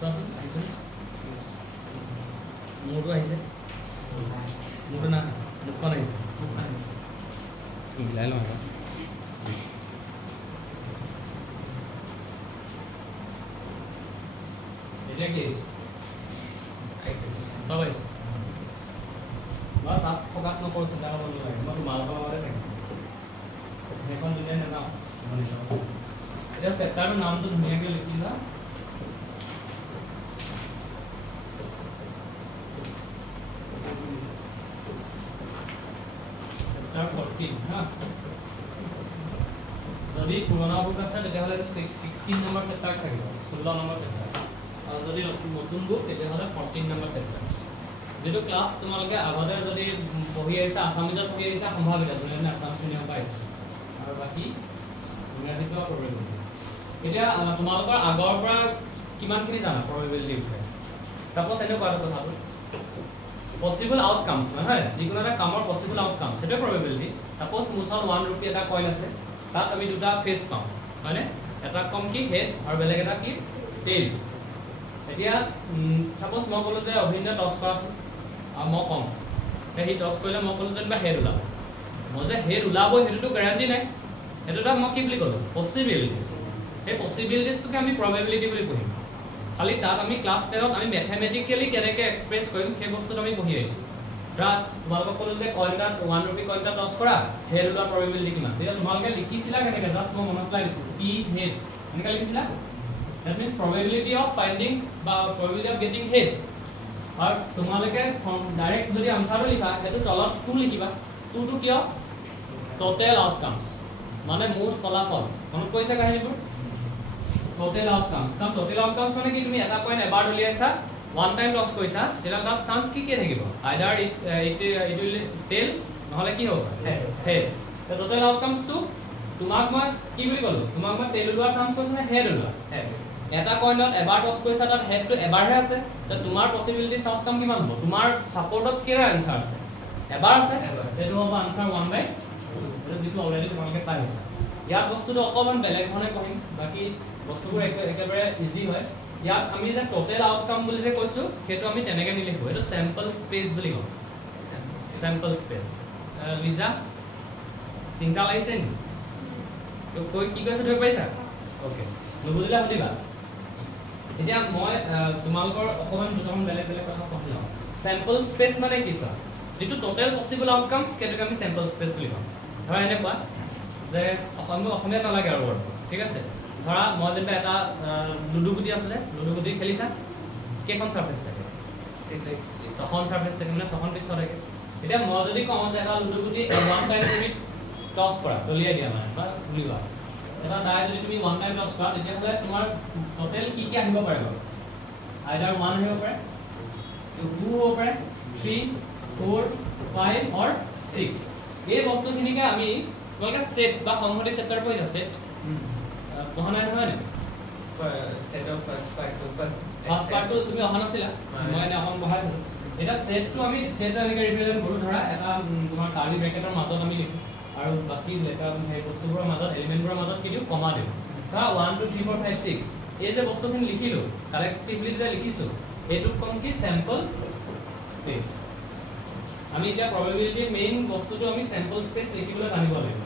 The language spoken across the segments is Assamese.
কোৱাচোন আহিছে মোৰটো আহিছে মোৰটো না মুখখন আহিছে মিলাই লওঁ এতিয়া কি আহিছে চব আহিছে মই তাত ফ'কাছ নকৰোঁ চিন্তা কৰিব নালাগে মই তোমালোকৰ লগতে থাকিম সেইখন দিলে নাযাওঁ এতিয়া চেপ্টাৰটোৰ নামটো ধুনীয়াকৈ লিখি লোৱা চেপ্টাৰ 14 হা যদি পুৰণা বুক আছে তেতিয়াহ'লে 16 নম্বৰ চেপ্টাৰ থাকিব 16 নম্বৰ চেপ্টাৰ আৰু যদি নতুন বুক তেতিয়াহ'লে 14 নম্বৰ চেপ্টাৰ যেটো ক্লাছ তোমালোকে আগতে যদি পঢ়ি আহিছা আসামিজত পঢ়ি আহিছা সম্ভাৱিত ধুনীয়া আসামিজ মিডিয়াম পাইছা আৰু বাকি ইংৰাজীটো প্ৰবেবিলিটি এতিয়া তোমালোকৰ আগৰ পৰা কিমানখিনি জানা প্ৰবেবিলিটি বিষয়ে সাপোজ এনেকুৱা এটা কথাটো পসিবল আউটকামস নহয় যিকোনো এটা কামৰ পসিবল আউটকামস সেটা প্ৰবেবিলিটি সাপোজ মুছৰ 1 ৰূপী এটা কইন আছে তাত আমি দুটা ফেস পাম হয়নে এটা কম কি হেড আৰু বেলেগ এটা কি টেইল এতিয়া সাপোজ মই কলো যে অভিন্ন টস কৰাছো আৰু মই কম সেই টস কৰিলে মই কলো যেনিবা হেড ওলাব মই যে হেড ওলাব হেডটো গ্যাৰান্টি নাই হেডটা মই কি বুলি কলো পসিবিলিটিজ সেই পসিবিলিটিজটোকে আমি প্ৰবেবিলিটি বুলি পঢ়িম খালি তাত আমি ক্লাছ 10ত আমি ম্যাথমেটিক্যালি কেনেকৈ এক্সপ্ৰেছ কৰিম সেই বস্তুটো আমি পঢ়ি আহিছো ধৰা তোমালোকক কলো যে কইনটা 1 ৰূপী কইনটা টস কৰা হেড ওলোৱা প্ৰবেবিলিটি কিমান তেতিয়া তোমালোকে লিখিছিলা কেনেকৈ জাস্ট মই মনত পেলাই দিছো পি হেড এনেকৈ লিখিছিলা that means probability of finding বা probability of getting head আর তোমালোকে ডাইরেক্ট যদি আনসারটো লিখা এটো তলত 2 লিখিবা 2 টু কিয় টোটাল আউটকামস মানে মুঠ ফলাফল মনত কৈছা কাহিনীটো টোটাল আউটকামস কাম টোটাল আউটকামস মানে কি তুমি এটা কইন এবাৰ উলিয়াইছা ওয়ান টাইম লস কৰিছা তেলা তাত চান্স কি থাকিব আইদার ইট উইল টেল নহলে কি হ'ব হেড তো টোটাল আউটকামস টু তোমাক মই কি বুলি কলো তোমাক মই টেল উলোৱাৰ চান্স কৈছ না হেড উলোৱা এটা কইনত এবাৰ টস কৰিছা তাত হেডটো এবাৰহে আছে তো তোমাৰ পসিবিলিটি আউটকাম কিমান হ'ব তোমাৰ সাপোৰ্টত কেৰা আনসাৰ আছে এবাৰ আছে এটো হ'ব আনসাৰ 1/2 এটো যেটো অলৰেডি তোমালোকে পাইছা ইয়াত বস্তুটো অকমান বেলেগ ধৰণে পঢ়িম বাকি বস্তুবোৰ একেবাৰে ইজি হয় ইয়াত আমি যে টোটাল আউটকাম বুলি যে কৈছো সেইটো আমি তেনেকৈ নিলিখো এটো স্যাম্পল স্পেস বুলি কওঁ স্যাম্পল স্পেস লিজা চিন্তা লাগিছে নি তো কই কি কৈছে ধৰি পাইছা ওকে নুবুজিলা বুজিবা এতিয়া মই তোমালোকৰ অকমান দুটামান বেলেগ বেলেগ কথা কৈছো স্যাম্পল স্পেস মানে কি স্যাৰ যেটো টোটাল পসিবল আউটকামস কেনেকৈ আমি স্যাম্পল স্পেস বুলি কওঁ ধৰা এনেকুৱা যে অসমীয়া নালাগে আৰু ওয়াৰ্ড ঠিক আছে ধৰা মই যেটা এটা লুডু গুটি আছে লুডু গুটি খেলিছা কেখন সাৰফেস থাকে ছখন সাৰফেস থাকে মানে ছখন পৃষ্ঠ থাকে এতিয়া মই যদি কওঁ যে এটা লুডু গুটি ওয়ান টাইম তুমি টস কৰা দলিয়াই দিয়া মানে বা উলিওৱা এটা দাই যদি তুমি ওয়ান টাইম টস কৰা তেতিয়া হলে তোমাৰ টোটাল কি কি আহিব পাৰে আইদাৰ 1 আহিব পাৰে 2 হ'ব পাৰে 3 4 5 or 6 এই বস্তুখিনিকে আমি তোমালোকে সেট বা সংহতি চেপ্টাৰ পঢ়িছা সেট পঢ়ানাই নহয় নে সেট অফ ফার্স্ট পার্ট তুমি অহা নাছিলা মই এনে অকন পঢ়াইছো এটা সেটটো আমি সেটটো এনেকৈ ৰিপ্ৰেজেন্ট কৰো ধৰা এটা তোমাৰ কাৰ্লি ব্ৰেকেটৰ মাজত আমি লিখো আৰু বাকি লেটাৰ সেই বস্তুবোৰৰ মাজত এলিমেন্টবোৰৰ মাজত কি দিও কমা দিও সা 1 2 3 4 5 6 এই যে বস্তুখিনি লিখিলো কালেক্টিভলি যে লিখিছো এটো কম কি স্যাম্পল স্পেস আমি এটা প্ৰবাবিলিটি মেইন বস্তুটো আমি স্যাম্পল স্পেস লিখিবলৈ জানিব লাগিব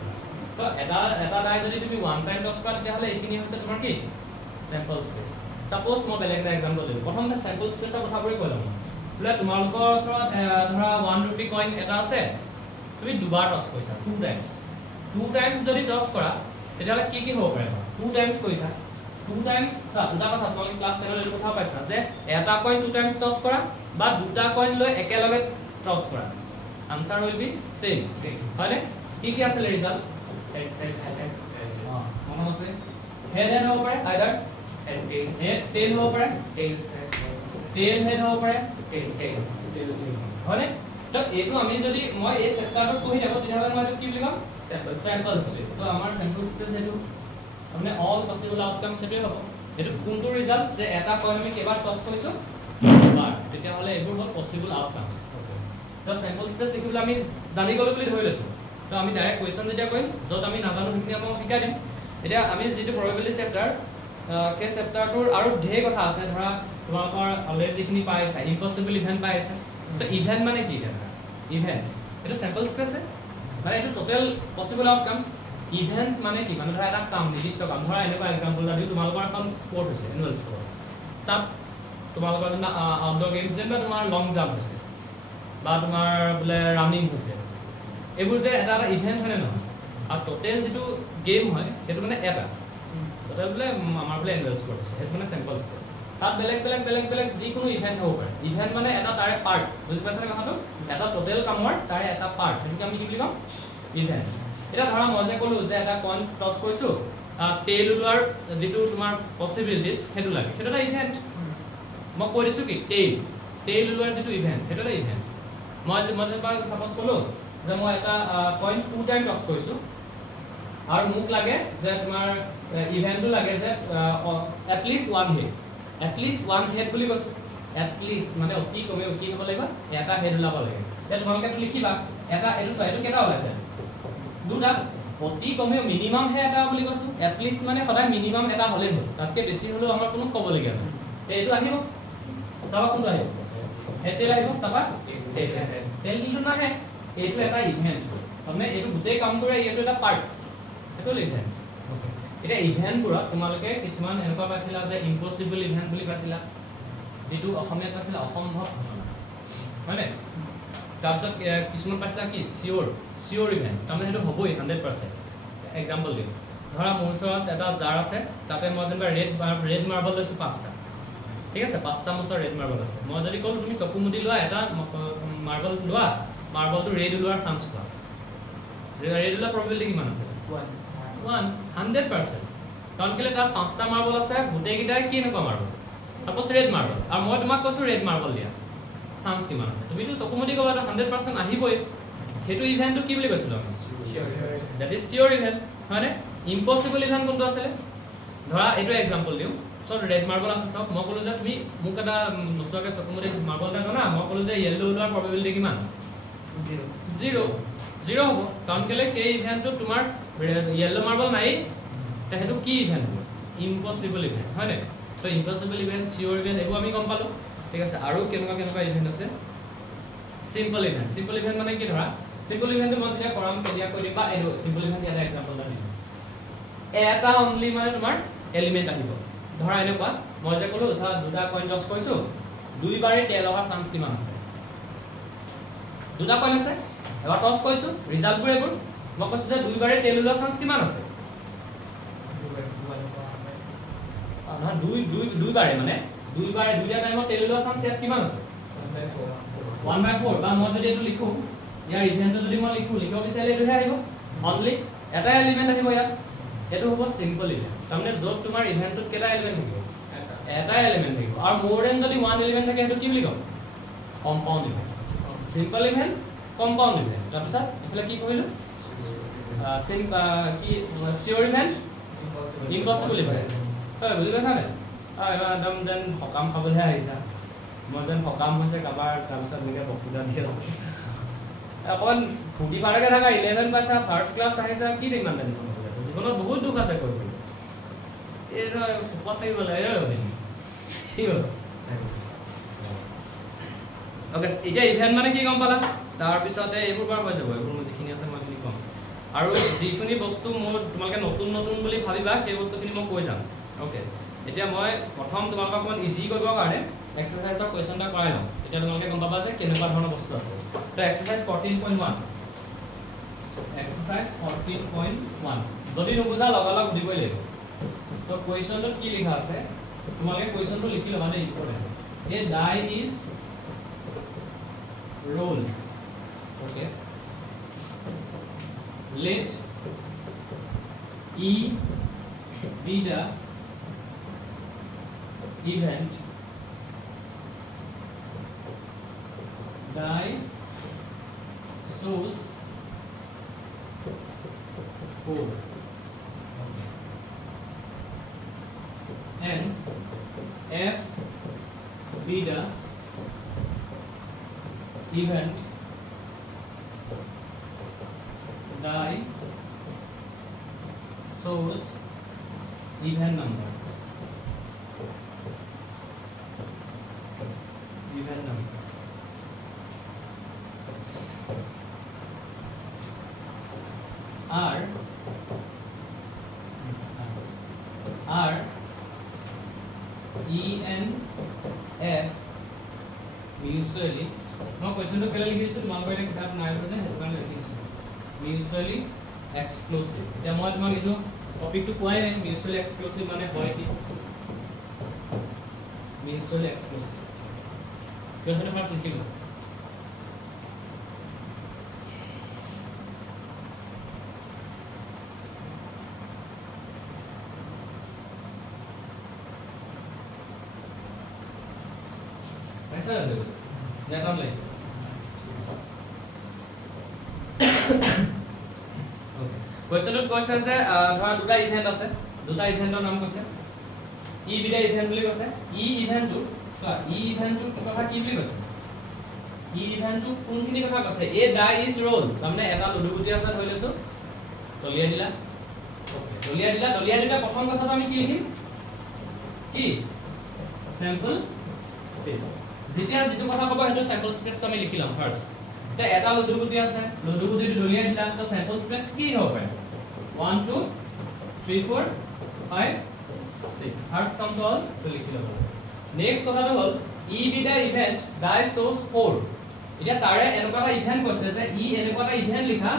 তো এটা দাই যদি তুমি ওয়ান টাইম টস কৰা তেতিয়া হলে এইখিনি হৈছে তোমাৰ কি স্যাম্পল স্পেস সাপোজ মই বেলেগ এটা एग्जांपल দিম প্ৰথমতে স্যাম্পল স্পেসৰ কথাবোৰে কইলাম বুলা তোমালোকৰ ওচৰত ধৰা 1 ৰূপী কইন এটা আছে তুমি দুবাৰ টস কৰিছা 2 টাইমস যদি টস কৰা তেতিয়ালে কি কি হ'ব পাৰে 2 টাইমস কৰিছা 2 টাইমস দুটা কথা তোমালোকে ক্লাছ 10 ৰ কথা পাইছা যে এটা কইন 2 টাইমস টস কৰা বা দুটা কইন লৈ একেলগে টস কৰা আনসাৰ উইল বি সেম হয়নে কি কি আছে ৰিজাল্ট মনত আছে হেড হ'ব পাৰে আইদাৰ হেড টেইল হ'ব পাৰে টেইল হেড হ'ব পাৰে টেইলস হয়নে তো এইটো আমি যদি মই এই চেপ্টাৰটো পঢ়ি থাকো তেতিয়াহ'লে মই কি বুলি কম স্যাম্পল স্পেস তো আমাৰ স্যাম্পল স্পেস এটো মানে অল পসিবল আউটকামস সেটোই হ'ব এটো কোনটো ৰিজাল্ট যে এটা কইন আমি কেবাৰ টস কৰিছো বাৰ তেতিয়াহ'লে এইবোৰ হ'ল পসিবল আউটকামস তো স্যাম্পল স্পেস লিখিবলৈ আমি জানি গলো বুলি ধৰি লৈছো তো আমি ডাইৰেক্ট কোৱেশ্চন যেতিয়া কৰিম যত আমি নাজানো সেইখিনি আমি শিকাই দিম এতিয়া আমি যেটো প্ৰবাবিলিটি চেপ্টাৰ কে চেপ্টাৰটোৰ আৰু ঢেৰ কথা আছে ধৰা তোমালোকৰ অলৰেডি যিখিনি পাইছা ইম্পসিবল ইভেন্ট পাইছা তো ইভেন্ট মানে কি জানা ইভেন্ট এটা স্যাম্পল স্পেস মানে এটা টোটাল পসিবল আউটকামস ইভেন্ট মানে কি মানে ধৰা এটা কাম নিৰ্দিষ্ট কাম ধৰা এনেকুৱা এক্সাম্পল দিও তোমালোকৰ এখন স্পৰ্ট হৈছে এনুৱেল স্পৰ্ট তাত তোমালোকৰ যেন আউটডোৰ গেমছ যেন তোমাৰ লং জাম্প হৈছে বা তোমাৰ বলে ৰানিং হৈছে এইবোৰ যে এটা এটা ইভেন্ট হয় নহয় আৰু টোটাল যেটো গেম হয় সেইটো মানে এটা টোটাল বলে আমাৰ বলে এনুৱেল স্পৰ্ট আছে সেইটো মানে স্যাম্পল স্পেস তাত বেলেগ যিকোনো ইভেন্ট হ'ব পাৰে ইভেন্ট মানে এটা তাৰে পাৰ্ট বুজি পাইছানে কথাটো এটা টোটাল কামৰ তাৰে এটা পাৰ্ট সেইটো আমি কি বুলি কম ইভেন্ট এটা ধৰা মই যে ক'লো যে এটা কইন টছ কৰিছো টেইল ওলোৱাৰ যেটো তোমাৰ পসিবিলিটিজ সেইটো লাগে সেইটো এটা ইভেন্ট মই কৈ দিছো কি টেইল ওলোৱাৰ যেটো ইভেন্ট সেইটো এটা ইভেন্ট মই সাপোজ ক'লো যে মই এটা কইন 2 টাইম টছ কৰিছো আৰু মোক লাগে যে তোমাৰ ইভেন্টটো লাগে যে এট লিষ্ট ওৱান হেড বুলি কৈছো এট লিষ্ট মানে অতি কমে কি হ'ব লাগিব এটা হেড ওলাব লাগে এতিয়া তোমালোকে লিখিবা এটা এইটো কেটা ওলাইছে দুটা অতি কমে মিনিমাম হে এটা বুলি কৈছো এট লিষ্ট মানে সদায় মিনিমাম এটা হলে হ'ল তাতকে বেছি হলেও আমাৰ কোনো ক'ব লগিয়া নাই এইটো আহিব তাবা কোনটো আহিব এটেল আহিব তাবা টেল দিলটো নাহে এইটো এটা ইভেন্ট মানে এইটো গোটেই কাম কৰে এইটো এটা পাৰ্ট এইটো ইভেন্ট এটা ইভেন্টবোৰত তোমালোকে কিছুমান এনেকুৱা পাইছিলা যে ইম্পসিবল ইভেন্ট বুলি পাইছিলা যেটো অসমীয়াত পাইছিলা অসম্ভৱ ঘটনা হয়নে তাৰপিছত কিছুমান পাইছিলা কি চিওৰ ইভেন্ট তাৰমানে সেইটো হ'বই 100% এক্সাম্পল দিম ধৰা মোৰ ওচৰত এটা জাৰ আছে তাতে মই যেনিবা ৰেড মাৰ্বল লৈছো 5টা ঠিক আছে 5টা মোৰ ওচৰত ৰেড মাৰ্বল আছে মই যদি কওঁ তুমি চকু মুদি লোৱা এটা মাৰ্বল লোৱা মাৰ্বলটো ৰেড ওলোৱাৰ চান্স পোৱা ৰেড ওলোৱাৰ প্ৰবাবিলিটি কিমান আছে 100% কাৰণ কেলে তাত 5টা মাৰ্বল আছে গোটেই গিটাই কি এনেকুৱা মাৰ্বল সাপোজ ৰেড মাৰ্বল আৰু মই তোমাক কৈছো ৰেড মাৰ্বল দিয়া চান্স কিমান আছে তুমি তো চকুমুদি কবা 100% আহিবই হেতু ইভেন্টটো কি বুলি কৈছিলো আমি দ্যাট ইজ চিওৰ ইভেন্ট মানে ইম্পসিবল ইভেন্ট কোনটো আছে ধৰা এইটো এক্সাম্পল দিও সো ৰেড মাৰ্বল আছে সব মই কলো যে তুমি মোক এটা নসুৱাকে চকুমুদি মাৰ্বল এটা না মই কলো যে ইয়েলো ওলোৱাৰ প্ৰবাবিলিটি কিমান 0 হ'ব কাৰণ কেলে সেই ইভেন্টটো তোমাৰ ইয়েলো মাৰ্বল নাই তে হেতু কি ইভেন্ট হ'ব ইম্পসিবল ইভেন্ট হয়নে তো ইম্পসিবল ইভেন্ট চিওৰ ইভেন্ট এগো আমি গম পালো ঠিক আছে আৰু কেনেকুৱা ইভেন্ট আছে সিম্পল ইভেন্ট মানে কি ধৰা সিম্পল ইভেন্ট মই যেতিয়া কৰাম কেতিয়া কৈ দিবা এই সিম্পল ইভেন্ট এটা এক্সাম্পল এটা দিম এটা অনলি মানে তোমাৰ এলিমেন্ট আহিব ধৰা এনেকুৱা মই যে ক'লো ধৰা দুটা কইন টছ কৰিছো দুইবাৰে টেল অহাৰ চান্স কিমান আছে দুটা কইন আছে এবাৰ টছ কৰিছো ৰিজাল্টবোৰ এইবোৰ মই কৈছো যে দুইবাৰে টেল ওলোৱাৰ চান্স কিমান আছে নহয় দুইবাৰে মানে দুইবাৰে দুইটা টাইমত টেল ওলোৱাৰ চান্স ইয়াত কিমান আছে 1/4 বা মই যদি এটো লিখো ইয়াৰ ইভেন্টটো যদি মই লিখো বিচাৰিলে এটো আহিব অনলি এটা এলিমেন্ট আহিব ইয়াত এটো হ'ব সিম্পল ইভেন্ট তাৰমানে যত তোমাৰ ইভেন্টত কেটা এলিমেন্ট থাকিব এটা এলিমেন্ট থাকিব আৰু মোৰ দেন যদি ওৱান এলিমেন্ট থাকে এটো কি বুলি কম compound event simple event compound event তাৰপিছত এফালে কি কইলো কি চিওৰ ইভেন্ট ইম্পসিবল ইভেন্ট হয় বুজি পাইছা নে একদম যেন সকাম খাবলৈ আহিছা মই যেন সকাম হৈছে কাবাৰ তাৰপিছত এনেকৈ বক্তৃতা দি আছো অকণ ফূৰ্তি ফাৰ্তাকে থাকা 11 পাইছা ফাৰ্ষ্ট ক্লাছ আহিছা কি ইমান টেনশ্যন হৈ আছে জীৱনত বহুত দুখ আছে কৰিবলৈ এই সুখত থাকিব লাগে কি হ'ল ওকে এতিয়া ইভেন্ট মানে কি গম পালা তাৰপিছতে এইবোৰ বাৰ হৈ যাব এইবোৰ মই যিখিনি আছে মই কি ক'ম আৰু যিখিনি বস্তু মোৰ তোমালোকে নতুন বুলি ভাবিবা সেই বস্তুখিনি মই কৈ যাম ওকে এতিয়া মই প্ৰথম তোমালোকক অকমান ইজি কৰিবৰ কাৰণে এক্সাৰসাইজৰ কোৱেশ্চনটা কৰাই লম এতিয়া তোমালোকে গম পাবা যে কেনেকুৱা ধৰণৰ বস্তু আছে তো এক্সাৰসাইজ 14.1 এক্সাৰসাইজ 14.1 যদি নুবুজা লগালগ সুধিবই লাগিব তো কোৱেশ্চনটোত কি লিখা আছে তোমালোকে কোৱেশ্চনটো লিখি ল'বা দেই important a die is rolled okay let E be the event die source code and F be the event die source event number R E N F mutually মই কোৱেশ্চনটো কেলে লিখিছো তোমালোকৰ এটা কিতাপ নাই মানে সেইটো কাৰণে লিখিছো mutually exclusive এতিয়া মই তোমাক এইটো টপিকটো কোৱাই নাই mutually exclusive মানে হয় কি mutually exclusive কোৱেশ্চনটো ফাৰ্ষ্ট লিখিলো ऐसा है that one like okay question আছে ধৰা দুটা ইভেন্ট আছে দুটা ইভেন্টৰ নাম কৈছে ই বিটা ইভেন্ট বুলি কৈছে ই ইভেন্টটো চোৱা ই ইভেন্টটো কথা কি বুলি কৈছে ই ইভেন্টটো কোনখিনি কথা কৈছে এ ডাই ইজ ৰোল তাৰমানে এটা লুডুগুটি আছে ধৰি লৈছো দলিয়া দিলা ওকে দলিয়া দিলা প্ৰথম কথাটো আমি কি লিখিম কি স্যাম্পল স্পেস যেতিয়া যেটো কথা কব হেতু স্যাম্পল স্পেসটো আমি লিখিলাম ফার্স্ট তে এটা লুডুগুটি আছে লুডুগুটি দলিয়া দিলা তো স্যাম্পল স্পেস কি হ'ব পাৰে 1 2 3 4 5 6 ফার্স্ট কাম তো তো লিখিলাম নেক্সট কথাটো হল ই বিটা ইভেন্ট ডাই সোর্স 4 এটা তাৰে এনেকুৱা ইভেন্ট কৈছে যে ই এনেকুৱা ইভেন্ট লিখা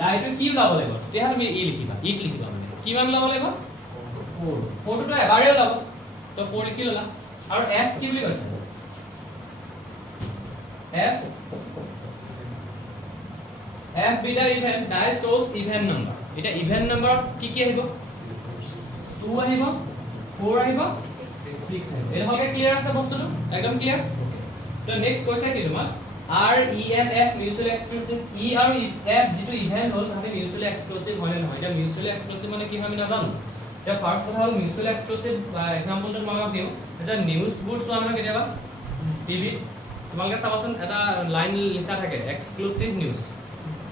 ডাইটো কি ওলাব লাগিব তেতিয়া তুমি ই লিখিবা ই লিখিবা মানে কিমান ওলাব লাগিব 4 4 তো এবাৰে ওলাব তো 4 লিখি ললা আৰু f কি বুলি কৈছে f beta event die source event number এটা event number কি কি আহিব 2 আহিব 4 আহিব 6 আহিব এটা হলকে ক্লিয়াৰ আছে বস্তুটো একদম ক্লিয়াৰ তো নেক্সট কৈছে কি তোমাৰ r e n f mutually exclusive e আৰু f যেটো ইভেন্ট হল তাতে mutually exclusive হয় না নহয় এটা mutually exclusive মানে কি আমি নাজানো এটা ফার্স্ট কথা হল mutually exclusive एग्जांपलটো তোমাক দিও এটা নিউজ বোৰ চোৱা নহয় কেতিয়াবা টিভি তোমালোকে চাবাচোন এটা লাইন লিখা থাকে এক্সক্লুসিভ নিউজ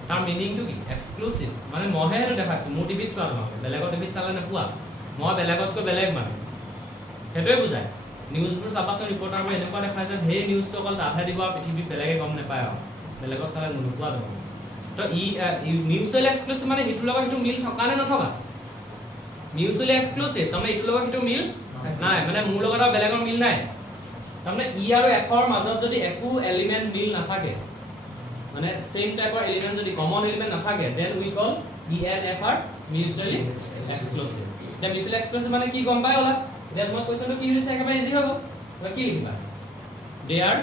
তাৰ মিনিংটো কি এক্সক্লুসিভ মানে মহে হেতু দেখাইছো মোৰ টিভিত চোৱা নহয় বেলেগৰ টিভিত চালে নপোৱা মই বেলেগতকৈ বেলেগ মানে হেতুৱে বুজায় নিউজবোৰ চাবাচোন ৰিপৰ্টাৰবোৰ এনেকুৱা দেখায় যে হে নিউজটো অকল তাহে দিব আৰু পৃথিৱীত বেলেগে গম নাপায় আৰু বেলেগত চালে নোপোৱা দব তো ই নিউজুৱেল এক্সক্লুসিভ মানে হিটো লগত হিটো মিল থকা নে নথকা নিউজুৱেল এক্সক্লুসিভ তাৰমানে ইটো লগত হিটো মিল নাই মানে মোৰ লগত আৰু বেলেগৰ মিল নাই তাৰমানে ই আৰু এফৰ মাজত যদি একো এলিমেন্ট মিল নাথাকে মানে সেম টাইপৰ এলিমেন্ট যদি কমন এলিমেন্ট নাথাকে then we call E and F are mutually exclusive the mutually exclusive মানে কি গম পাই ওলা এতিয়া তোমাৰ কোৱেশ্চনটো কি হৈছে একেবাৰে ইজি হ'ব তুমি কি লিখিবা দে আৰ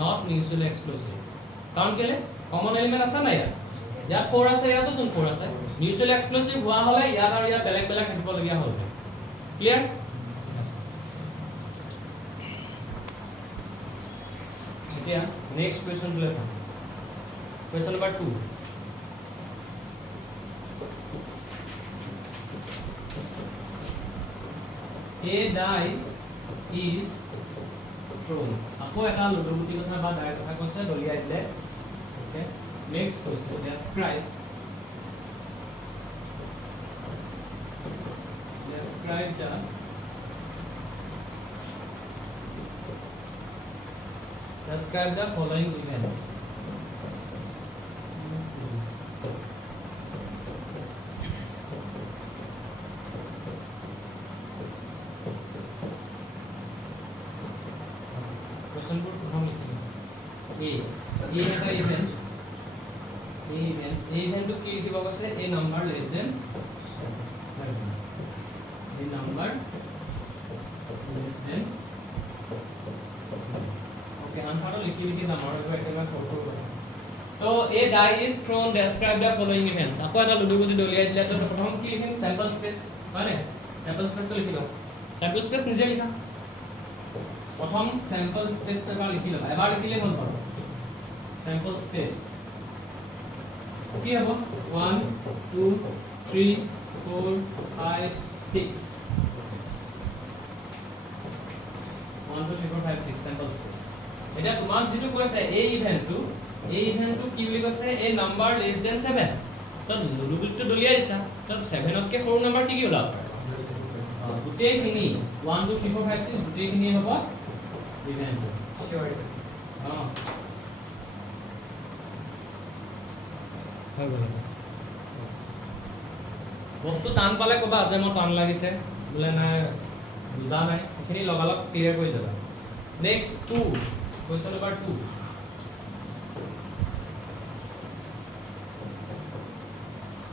নট মিউচুয়ালি এক্সক্লুসিভ কাৰণ কেলে কমন এলিমেন্ট আছে না ইয়াত 4 আছে ইয়াতো চোন 4 আছে মিউচুয়ালি এক্সক্লুসিভ হোৱা হলে ইয়াত আৰু ইয়াত বেলেগ বেলেগ থাকিব লগিয়া হ'ল clear Yeah, next question to listen. Question number 2. A die is thrown. Apo eta luduguti kotha ba die kotha koise doliya dile. Okay. Next question. Describe the Describe the following events. Question for how many? A is the event. A event to kill the box a number less than 7. A number less than Okay, answer to लिखी नंबर को एकमा फोटो तो a die is thrown describe the following events आपको এটা লুডুগুটি দলিয়াই দিলে তো প্ৰথম কি লিখিম স্যাম্পল স্পেস মানে স্যাম্পল স্পেস লিখি দাও স্যাম্পল স্পেস নিজে লিখা প্ৰথম স্যাম্পল স্পেস এটা লিখি লবা এবাৰ লিখিলে হ'ল পাব স্যাম্পল স্পেস কি হ'ব 1 2 3 4 5 6 1 2 3 4 5 6 স্যাম্পল স্পেস এটা তোমাক যেটো কৈছে এই ইভেন্টটো কি বুলি কৈছে এ নাম্বাৰ লেস দেন 7 তো লুডুগুটিটো দলিয়া দিছা তো 7 তকে সৰু নাম্বাৰ কি ওলাব গুটেখিনি 1 2 3 4 5 6 গুটেখিনি হ'ব ইভেন্ট শিওর বস্তু টান পালে কবা যে মই টান লাগিছে बोले ना बुझा ना एखिनि लगालक क्लियर কৰি যাবা next 2 question number 2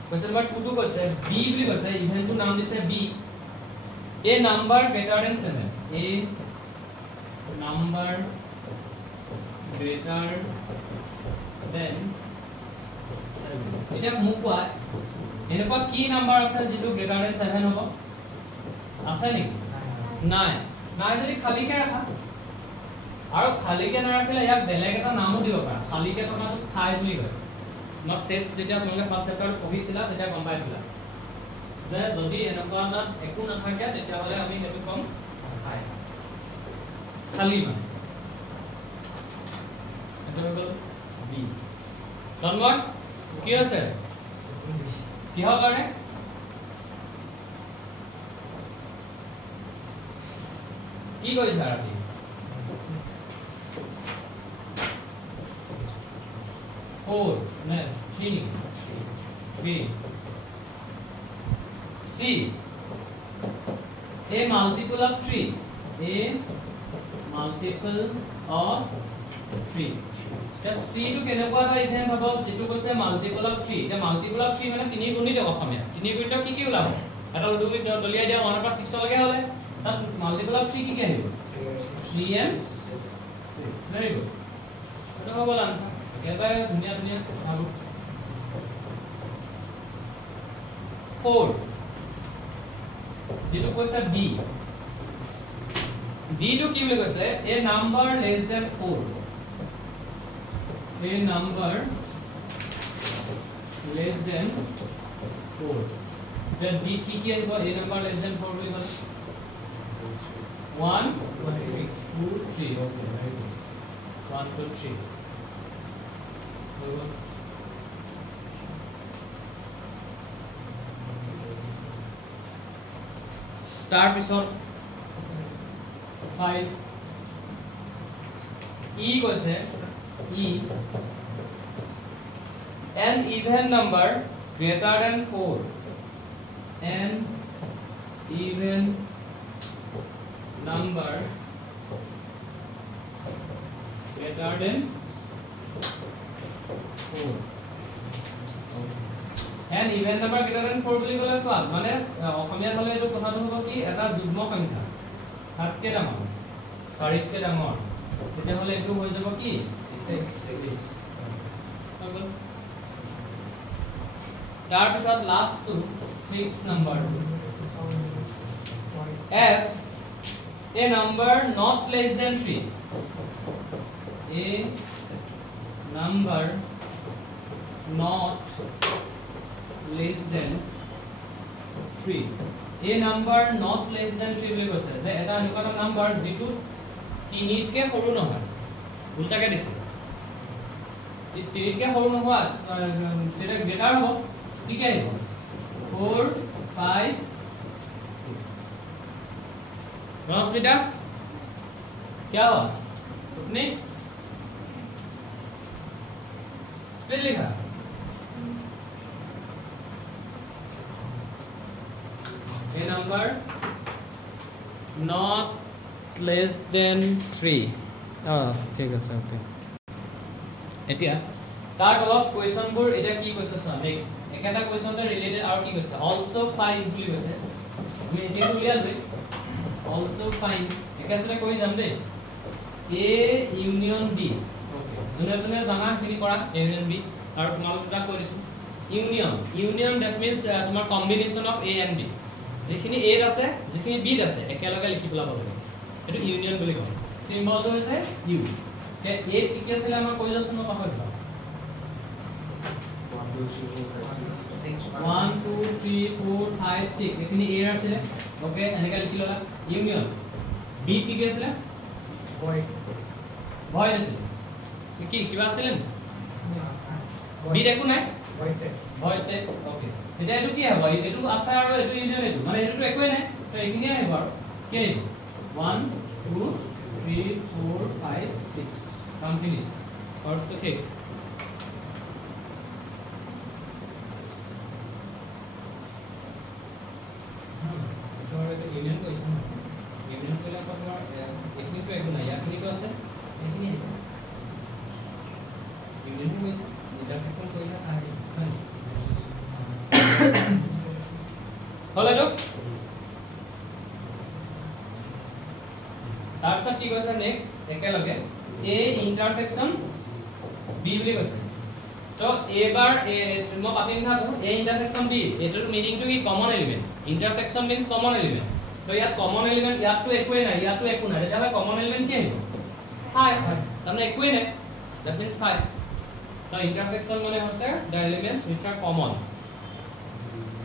question number 2 কৈছে b বুলি কৈছে ইভেন্টটো নাম দিছে b a number greater than 7 a number greater than 7 এটা মুকৱা এনেকুৱা কি নাম্বাৰ আছে যেটো গ্ৰেটাৰ দেন 7 হ'ব আছে নেকি নাই নাই যদি খালিকে ৰাখা আৰু খালিকে নাৰাখিলে ইয়াক বেলেগ এটা নামও দিব পাৰা খালিকে তোমাক ঠাই বুলি কয় মই সেটস যেতিয়া তোমালোকে ফাৰ্স্ট চেপ্টাৰ পঢ়িছিলা তেতিয়া গম পাইছিলা যে যদি এনেকুৱা এটা একো নাথাকে তেতিয়া হলে আমি হেতু কম ঠাই খালি মানে এটা হৈ গ'ল বি ধন্যবাদ কি আছে কিহৰ কাৰণে কি কৰিছা ৰাতি ফ'ৰ নে three three C a multiple of 3 a multiple of 3 তা c টু কেনেকুৱা এটা ইভেন্ট হ'ব যেটো কৈছে মাল্টিপল অফ 3 এটা মাল্টিপল অফ 3 মানে তিনি গুণিত অসমীয়া তিনি গুণিত কি কি ওলাব এটা দুই দলিয়াই দিয়া 1 পৰা 6 লৈকে হলে তাত মাল্টিপল অফ 3 কি আহিব 3 and 6 very good এটা হ'ব আনসার একেবাৰে ধুনীয়া ধুনীয়া আৰু 4 যেটো কৈছে b d টু কি বুলি কৈছে a number less than 4 a number less than 4 then b কি কি আহিব a number less than 4 বুলি ক'লে 1 2 3 okay right 1 2 3 तार पिছত 5 e কৈছে e an even number greater than 4 an even number greater than 4 and even number greater than 4 বুলি ক'লে চোৱা মানে অসমীয়া হলে এটো কথাটো হ'ব কি এটা যুগ্ম সংখ্যা হাতকে ডাঙৰ চাৰিতকে ডাঙৰ তেতিয়া হলে এটো হৈ যাব কি 6 তাৰ পিছত লাষ্ট টু 6 নম্বৰ f a number not less than 3 a number not less than 3 a number not less than 3 বুলি কৈছে যে এটা এনেকুৱা নাম্বাৰ যেটো 3 কে সৰু নহয় উল্টাকে দিছে 3 কে সৰু নহয় তেনে গ্ৰেটাৰ হ'ব ঠিক আছে 4 5 रॉस बेटा क्या हुआ तुमने स्पेल लिखा a number not less than 3 ঠিক আছে ওকে এতিয়া তার অলপ কোয়েশ্চন বোৰ এটা কি কৈছে সা নেক্সট একটা কোয়েশ্চনটা রিলেটেড আর কি কৈছে অলসো ফাইন্ড বুলি কৈছে আমি এটি উলিয়াল দেই also find একাসলে কই যাম দে a union b ওকে দুনে জানা কি কৰা a union b আৰু তোমালোক এটা কৰিছো union that means তোমাৰ combination of a and b যেখিনি a আছে যেখিনি b আছে একেলগে লিখি পেলাব লাগে এটো ইউনিয়ন বুলি কয় সিম্বলটো হৈছে u কে a কি আছিল আমাৰ কৈ যাছো মই পাহৰি গলো 1 2 3 4 5 6 এখিনি a আছে ওকে এনেকা লিখি ললা ইউনিয়ন b কি কি আছিল ভয়েড আছিল কি কিবা আছিল b দেখো নাই ভয়েড সেট ওকে এটা এটো কি হ'ব এটো আছে আৰু এটো ইউনিয়ন এটো মানে এটো একোই নাই তো এখিনি আহিব আৰু কি আহিব 1 2 3 4 5 6 কাউন্ট ফিনিশ ফার্স্ট তো ঠিক ইউনিয়ন কৰিছে ন ইউনিয়ন কৰিলে তোমাৰ এইখিনিতো একো নাই ইয়াখিনিতো আছে এইখিনি ইউনিয়ন কৰিছে ইন্টাৰসেকশন কৰিলে আহে হয় হলেটো তাৰপিছত কি কৈছে নেক্সট একেলগে এ ইন্টাৰসেকশন বি বুলি কৈছে তো এবাৰ মই পাতিম থাকো এ ইন্টাৰসেকশন বি এটোৰ মিনিংটো কি common element intersection means common element তো ইয়াত কমন এলিমেন্ট ইয়াতটো একোই নাই ইয়াতটো একো নাই তেতিয়া কমন এলিমেন্ট কি আহিব 5 তাৰমানে একোই নাই that means 5 তো ইন্টাৰসেকশন মানে হৈছে the elements which are common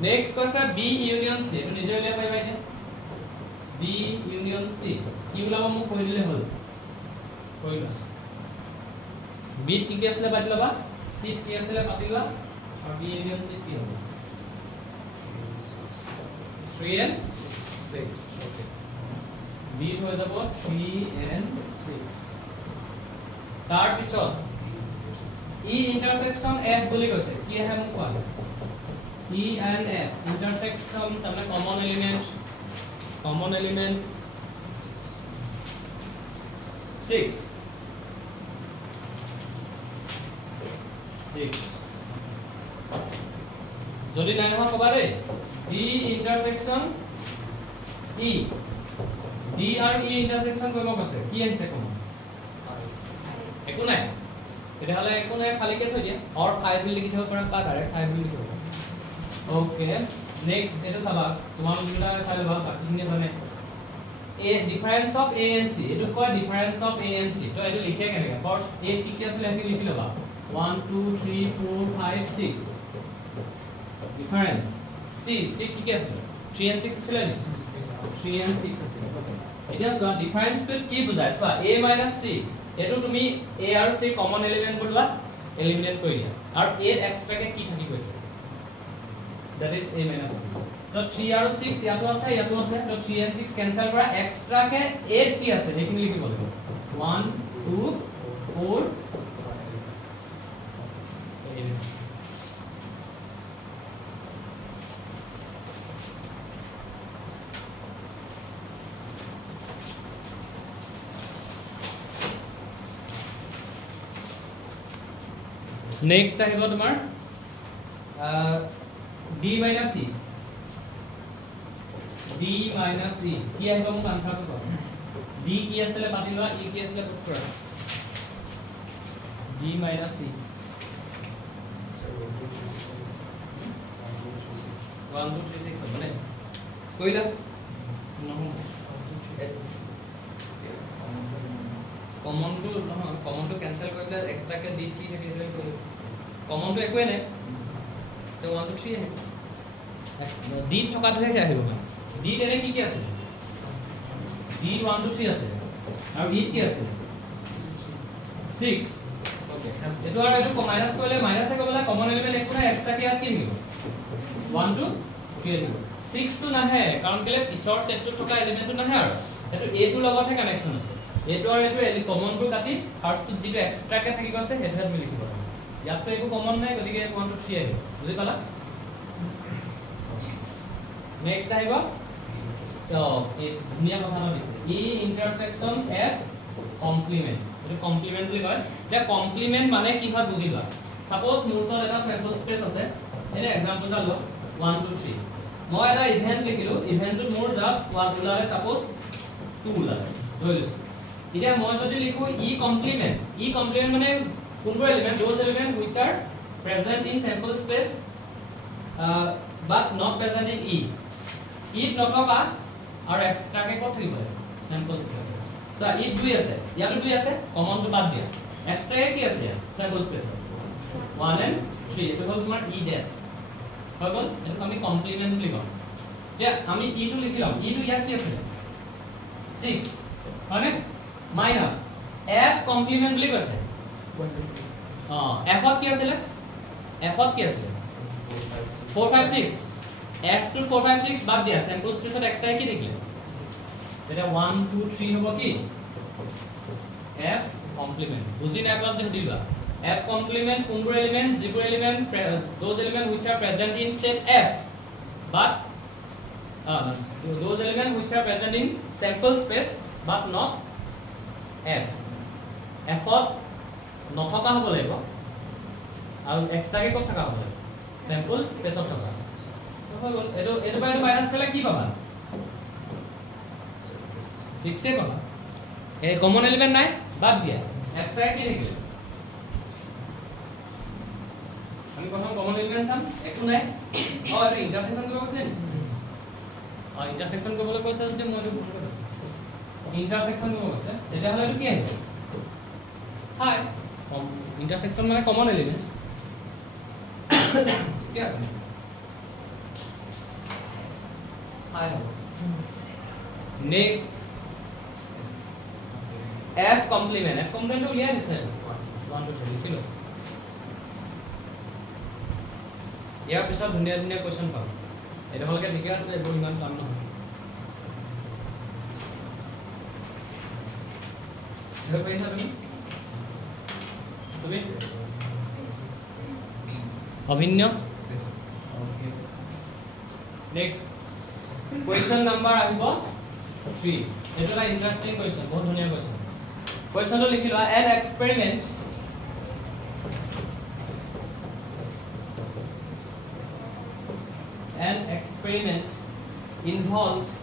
next কৈছে b union c এটো নিজে উলিয়াই পাইবা এতিয়া b union c কি ওলাব মোক কৈ দিলে হল কৈ লছ b কি কি আছে পাতি লবা c কি আছে পাতি লোৱা আৰু b union c কি হ'ব 3 and 6 okay b হৈ যাব 3 and 6 তাৰ পিছত e intersection f বুলি কৈছে কি আহে মোক কোৱা e and f intersection তাৰমানে common element 6 যদি নাই হোৱা কবা দেই d intersection e d আৰু e intersection কৰিব কৈছে কি আহিছে কোন একো নাই তেতিয়াহলে একো নাই খালিকে থৈ দিয়া or 5 বুলি লিখি থব পাৰা বা ডাইৰেক্ট 5 বুলি লিখিব ওকে নেক্সট এটো চাবা তোমালোক দুটা চাই লবা বাকিখিনি মানে a difference of a and c এটো কয় difference of a and c তো এটো লিখে কেনেকৈ ফাৰ্স্ট a কি কি আছে এটো লিখি লবা 1 2 3 4 5 6 difference c কি কি আছে 3 and 6 আছে নে 3 and 6 আছে এটা সো difference টো কি বুজায় সো a - c এটো তুমি a আৰু c কমন এলিমেন্ট বলুৱা এলিমিনেট কৰি দিয়া আৰু a এক্সট্ৰা কে কি থাকি কৈছে that is a - c তো 3 আৰু 6 ইয়াতো আছে তো 3 and 6 ক্যান্সেল কৰা এক্সট্ৰা কে 8 কি আছে হেখিনি লিখিব লাগিব 1 2 4 नेक्स्ट আহিব তোমাৰ d - c d - c কি আহিব মোক আনসাৰটো কোৱা d কি আছিল পাতি লোৱা e কি আছিল পুট কৰা d - c 1 2 3 6 মানে কইলা নহয় কমন টু ক্যান্সেল কৰিলে এক্সট্ৰা কে d কি থাকে সেইটো কৰিলে কমন টু একোই নাই তো 1 2 3 আহিব d থকাটোহে আহিব মানে d তেনে কি কি আছে d 1 2 3 আছে আৰু e কি আছে 6 ওকে এটো আৰু এটো মাইনাস কৰিলে মাইনাসে কৰিলে কমন এলিমেন্ট একো নাই এক্সট্ৰা কে কি নিব 1 2 3 6 তো নাহে কাৰণ কেলে পিছৰ সেটটো থকা এলিমেন্টটো নাহে আৰু এটো a টো লগতহে কানেকচন আছে এটো আৰু এটো কমন টু কাটি ফাৰ্স্ট যেটো এক্সট্ৰা কে থাকি গৈছে হেডহেড মিলি লিখিব ইয়াতো একো কমন নাই গতিকে 1 2 3 আহিব বুজি পালা নেক্সট আহিব তো এই দুনিয়া কথা ন দিছে ই ইন্টারসেকশন f কমপ্লিমেন্ট এটো কমপ্লিমেন্ট বুলি কয় এটা কমপ্লিমেন্ট মানে কি হয় বুজিবা সাপোজ মোৰ তাত এটা স্যাম্পল স্পেস আছে এনে एग्जांपल এটা ল 1 2 3 মই এটা ইভেন্ট লিখিলো ইভেন্টটো মোৰ জাস্ট 1 ওলালে সাপোজ 2 ওলালে ধৰিছো এতিয়া মই যদি লিখো ই কমপ্লিমেন্ট মানে কোনটো element those element which are present in sample space but not present in e নথকা আৰু এক্সট্ৰা কে কত থাকিব sample space সো ই 2 আছে ইয়াতো 2 আছে কমন টু বাদ দিয়া এক্সট্ৰা কি আছে sample space 1 and 3 এটো হল তোমাৰ e ড্যাশ হৈ গল এটো আমি কমপ্লিমেন্ট বুলি কম যে আমি e টো লিখিলাম e টো ইয়াত কি আছে 6 মানে মাইনাস f কমপ্লিমেন্ট বুলি কৈছে f কি আছিল f কি আছিল 4 5 6 f to 4 5 6 বাদ দিয়া স্যাম্পল স্পেসত এক্সট্রা কি দেখিলে এটা 1 2 3 হ'ব কি f কমপ্লিমেন্ট বুজি না আপলোড দিবা f কমপ্লিমেন্ট কোনটো এলিমেন্ট যিবোৰ element those element which are present in set f but those elements which are present in sample space but not f f নথকা হ'ব লাগিব আৰু এক্সট্ৰাকে ক'ত থকা হ'ব লাগিব sample space of থকা হৈ গ'ল এটো বাই মাইনাস কৰিলে কি পাবা 6 এ পাবা এই কমন এলিমেন্ট নাই বাদ দিয়া এক্সট্ৰা কি থাকিলে আমি প্ৰথম কমন এলিমেন্ট চাম একো নাই আৰু ইন্টাৰসেকশন কৰিব কৈছে নে ইন্টাৰসেকশন কৰিবলৈ কৈছে যদি মই ভুল কৰিম ইন্টাৰসেকশন কৰিব কৈছে তেতিয়া হলে এটো কি আহিব চাই ইন্টারসেকশন মানে কমন এলিমেন্ট কি আছে হাই নেক্সট f complement উলিয়াই দিছে 1 2 3 ছিল ইয়াৰ পিছত ধুনীয়া ধুনীয়া কোৱেশ্চন পাম এটা হলকে ঠিকে আছে এইবোৰ ইমান টান নহয় এটা পইচা তুমি অভিন্ন ওকে নেক্সট কোৱেশ্চন নাম্বাৰ আহিব 3 এটা এটা ইন্টাৰেস্টিং কোৱেশ্চন বহুত ধুনীয়া কোৱেশ্চন কোৱেশ্চনটো লিখি লোৱা an experiment involves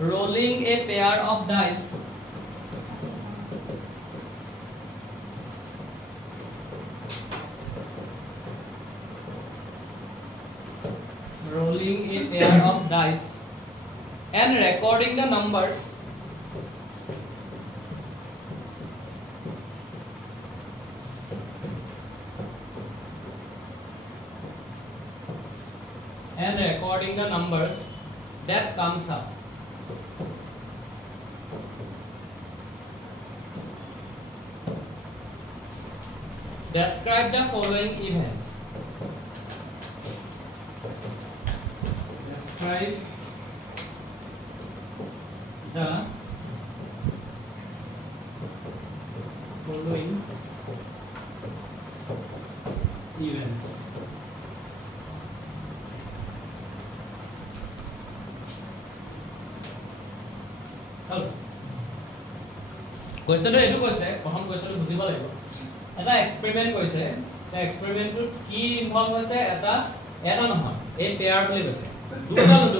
rolling a pair of dice and recording the numbers that comes up. Describe the following events. Describe the following events. কোৱেশ্চনটো এটো কৈছে প্ৰথম কোৱেশ্চনটো বুজিব লাগিব এটা এক্সপেৰিমেন্ট কৈছে এই এক্সপেৰিমেন্টটো কি ইনভলভ হৈছে এটা নহয় এই পেয়াৰ বুলি কৈছে দুটা লুডু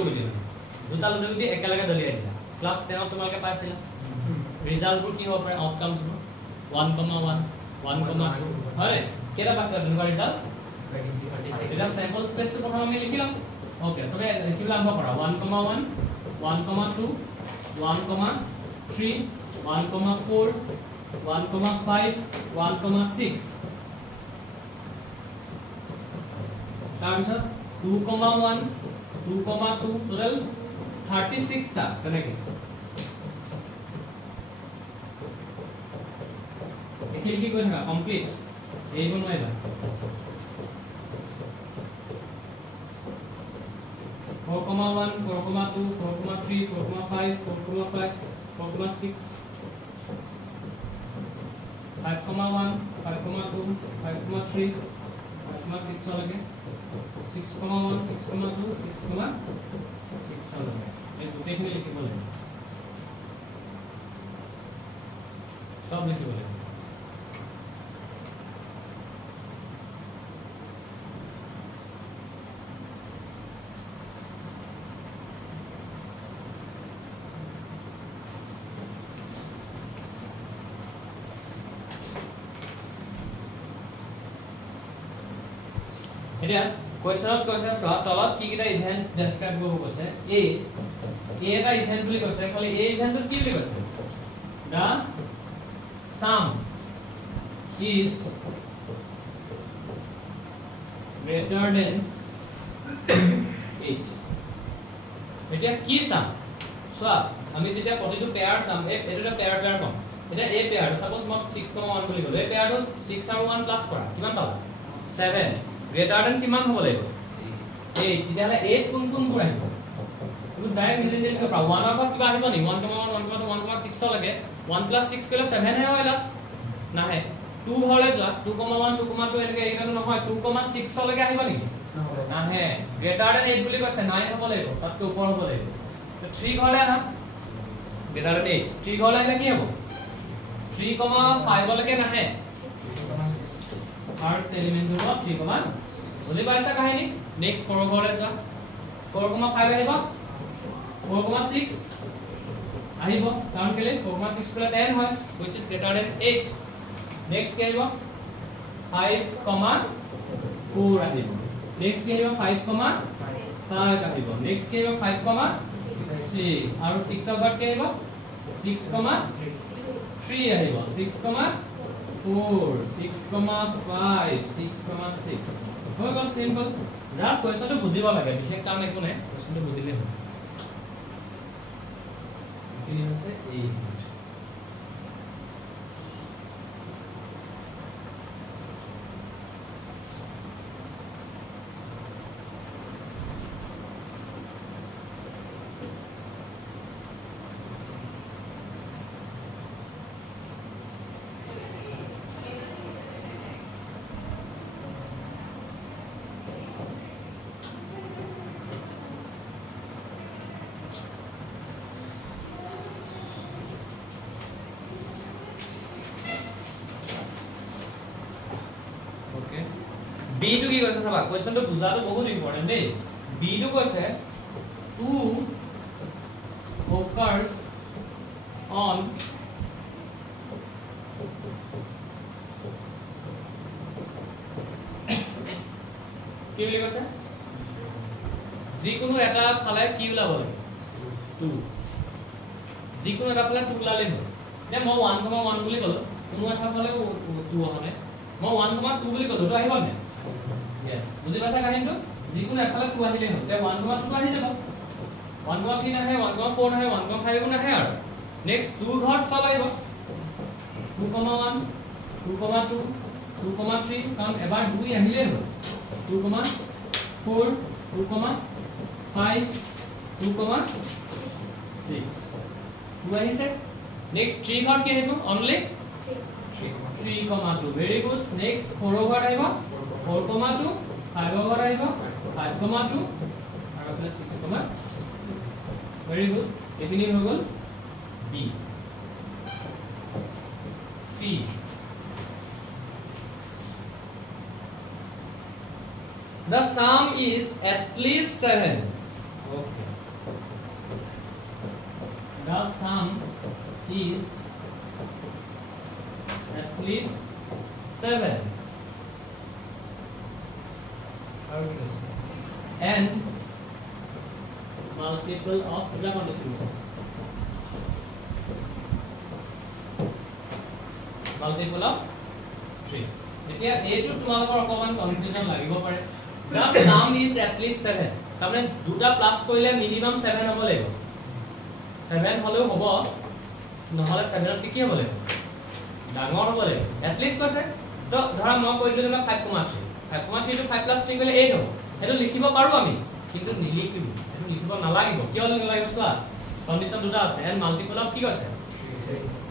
গুটি একেলগে দলিয়াই দিলা ক্লাছ 10 ত তোমালোকে পাইছিলা ৰিজাল্টবোৰ কি হ'ব পাৰে আউটকামছ 1,1 1,2 হয় কেটা পাইছা তুমি ৰিজাল্টস 36 এটা স্যাম্পল স্পেচটো প্ৰথম আমি লিখিলাম ওকে সবে লিখিলা আৰম্ভ কৰা 1,1 1,2 1,3 1,4 1,5 1,6 তাৰপিছত 2,1 2,2 সৰল 36 টা কেনেকে এখিনি কি কই থাকা কমপ্লিট এই বনোৱাইবা 4,1 4,2 4,3 4,5 4,5 4,6 5,1 5,2 5,3 5,6 लगे 6,1 6,2 6,6 लगे এই দুটেখিনি লিখিব লাগে সব লিখিব লাগে এতিয়া কোৱেশ্চনত কৈছে তলত কি কিটা ইভেন্ট ডেসক্ৰাইব কৰিব কৈছে এ এটা ইভেন্ট বুলি কৈছে খালি এই ইভেন্টটো কি বুলি কৈছে দা sum is greater than 8 এতিয়া কি সাম সোয়া আমি যেতিয়া প্ৰতিটো পেয়াৰ সাম এটা পেয়াৰ কম এতিয়া এই পেয়াৰ সাপোজ মই 6,1 বুলি কলো এই পেয়াৰটো 6 আৰু 1 প্লাস কৰা কিমান পালা 7 greater than কিমান হ'ব লাগিব 8 তেতিয়া 8 কোন গুণ আহিব তুমি ডাইৰেক্ট নিজে নিজে লিখিব পাৰা 1 ৰ পৰা কিবা আহিব নি 1,1 1,2 1,6 লাগে 1 + 6 কৰিলে 7 হে হয় লাষ্ট নাহে 2 ঘৰলৈ যোৱা 2,1 2,2 এনেকৈ এইটো নহয় 2,6 লৈকে আহিব নেকি নাহে গ্ৰেটাৰ দেন 8 বুলি কৈছে 9 হ'ব লাগিব তাতকৈ ওপৰ হ'ব লাগিব 3 ঘৰলৈ আহা গ্ৰেটাৰ দেন 8 3 ঘৰলৈ আহিলে কি হ'ব 3,5 লৈকে নাহে ফাৰ্স্ট এলিমেন্ট হ'ব 3,6 বুজি পাইছা কাহিনী নেক্সট 4 ঘৰলৈ যোৱা 4,5 আহিব 4,6 আহিব কাৰণ কেলে 4,6 প্লাস 10 হয় which is greater than 8 next কি আহিব 5,4 আহিব next কি আহিব 5,5 আহিব next কি আহিব 5,6 আৰু 6 ৰ ঘৰত কি আহিব 6,3 আহিব 6,4 6,5 6,6 হৈ গ'ল সিম্পল জাস্ট কোৱেশ্চনটো বুজিব লাগে বিশেষ কাৰণ একো নাই কোৱেশ্চনটো বুজিলে হ'ল ini আছে এই B to কি কৈছে সবা কোৱেশ্চনটো বুজাটো বহুত ইম্পৰ্টেন্ট দেই B to কৈছে 2 occurs on কি বুলি কৈছে যিকোনো এটা ফালে কি ওলাব লাগে 2 যিকোনো এটা ফালে 2 ওলালে হয় নে মই 1,1 বুলি কলো কোনো এটা ফালে 2 হয় মই 1,2 বুলি কলো তো আহিব নে yes বুজি পাইছা কাহিনীটো যিকোনো এফালে 2 আহিলে হয় তে 1,2 আহি যাব 1,3 নাহে 1,4 নাহে 1,5 নাহে আৰু নেক্সট 2 ঘৰত চব আহিব 2,1 2,2 2,3 কাৰণ এবাৰ 2 আহিলে হয় 2,4 2,5 2,6 2 আহিছে নেক্সট 3 ঘৰত কি আহিব অনলি 3,2 very good next 4 ঘৰত আহিব 4,2 5 ঘৰত আহিব 5,2 আৰু প্লাস 6, very good এখিনি হৈ গল B C the sum is at least 7 okay the sum is at least 7 and multiple of the condition multiple of 3 এতিয়া এইটো তোমালোকৰ অকমান কনফিউজন লাগিব পাৰে the sum is at least 7 তাৰমানে দুটা প্লাস কৰিলে মিনিমাম 7 হ'ব লাগিব 7 হলেও হ'ব নহলে 7 ত কি হ'ব লাগিব ডাঙৰ হ'ব লাগিব at least কৈছে তো ধৰা মই কৈ দিলো যে 5,3 5,3 to 5 plus 3 গলে 8 হ'ব হেতু লিখিব পাৰো আমি কিন্তু নিলিখিব হেতু লিখিব নালাগিব কিয় লাগিব চোৱা কন্ডিশন দুটা আছে এন্ড মাল্টিপল অফ কি কৈছে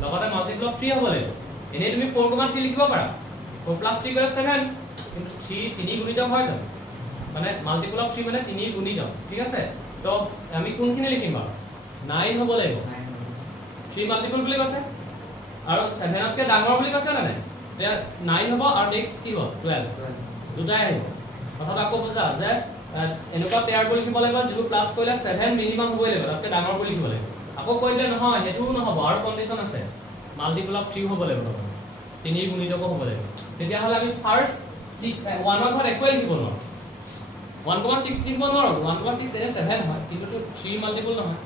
লগতে মাল্টিপল অফ 3 হ'ব লাগিব এনে তুমি 4,3 লিখিব পাৰা 4 plus 3 গলে 7 কিন্তু 3 3 গুণিত হয় যাব মানে মাল্টিপল অফ 3 মানে 3 গুণিত ঠিক আছে তো আমি কোনখিনি লিখিম বাৰু 9 হ'ব লাগিব 3 মাল্টিপল বুলি কৈছে আৰু 7 তকৈ ডাঙৰ বুলি কৈছে না নাই তে 9 হ'ব আৰু নেক্সট কি হ'ব 12 দুটাই আহিব কথাটো আকৌ বুজা যে এনেকুৱা পেয়াৰ বুলি লিখিব লাগিব যিবোৰ প্লাস কৰিলে 7 মিনিমাম হ'বই লাগিব তাতকৈ ডাঙৰ বুলি লিখিব লাগিব আকৌ কৈ দিলে নহয় হেতুও নহব আৰু কন্ডিশন আছে মাল্টিপল অফ 3 হ'ব লাগিব 3 গুণিতক হ'ব লাগিব তেতিয়া হলে আমি ফাৰ্স্ট 1 ৰ ঘৰত একোৱে লিখিব নোৱাৰো 1,6 লিখিব নোৱাৰো 1,6 এনে 7 হয় কিন্তু 3 মাল্টিপল নহয়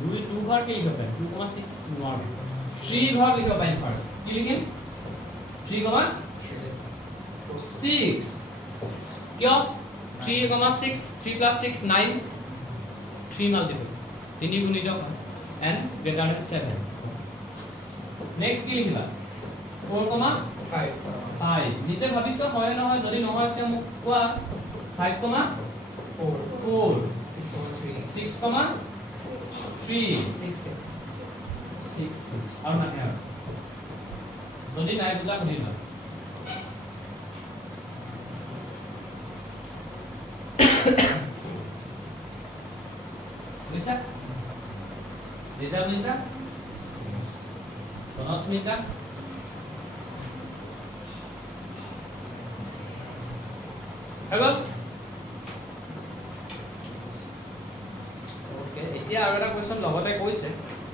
2 ঘৰত কি লিখিব পাৰি 2,6 নোৱাৰো 3 ঘৰত লিখিব পাৰি ফাৰ্স্ট কি লিখিম 3,6 কিয় 3,6 3 plus 6 9 3 multiple 3 গুণিত হয় and greater than 7 next কি লিখিবা 4,5 নিজে ভাবিছো হয় নহয় যদি নহয় তে মোক কোৱা 5,4 6,3 6,6 আৰু না যদি নাই বুজা শুনিবা বুঝছা ৰিজা বুঝছা অস্মিতা হ্যালো ওকে এতিয়া আৰু এটা কোৱেশ্চন লগতে কৈছে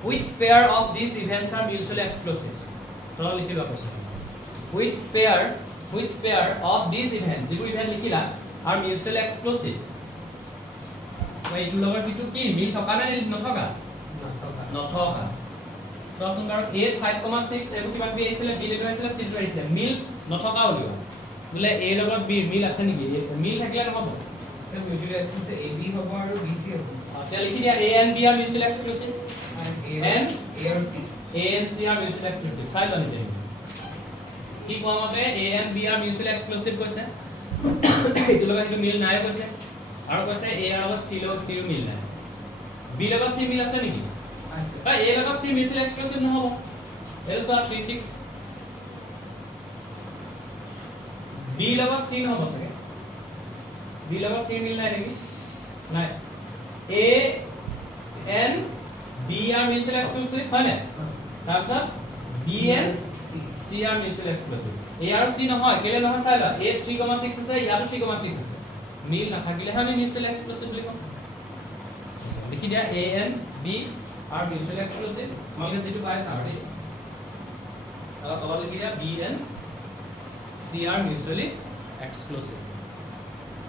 which pair of these events are mutually exclusive তোরা লিখিবা question which pair of these events যিবোৰ ইভেন্ট লিখিলা are mutually exclusive মই ইটো লগৰ কিটো কি মিল থকা না নথকা নথকা সৰসং কাৰণ a 5,6 এটো কিবা কি আহিছিল b লেটো আহিছিল c টো আহিছিল মিল নথকা হলিও বুলে a লগত b মিল আছে নেকি মিল থাকিলে নহব সে মিউচুয়াল এক্সক্লুসিভ ab হ'ব আৰু bc হ'ব আচ্ছা লিখি দিয়া a and b are mutually exclusive and a or c a and c are mutually exclusive চাই লনি যে কি কোৱা মতে a and b are mutually exclusive কৈছে এটো লগত এটো মিল নাই কৈছে আৰু কৈছে a ৰ লগত c মিল নাই b লগত c মিল আছে নেকি আছে বা a লগত c mutually exclusive নহব এটো তো 36 b লগত c নহব সকে b লগত c মিল নাই নেকি নাই a and b are mutually exclusive হয় না তাৰপিছত b and c are mutually exclusive a আৰু c নহয় কেলে নহয় চাইলা a 3,6 আছে ইয়াতো 3,6 আছে মিল নাথাকিলে আমি mutually exclusive বুলি কম লিখি দিয়া a and b are mutually exclusive মানে যেটো পাইছা আৰু তলত লিখি দিয়া b and c are mutually exclusive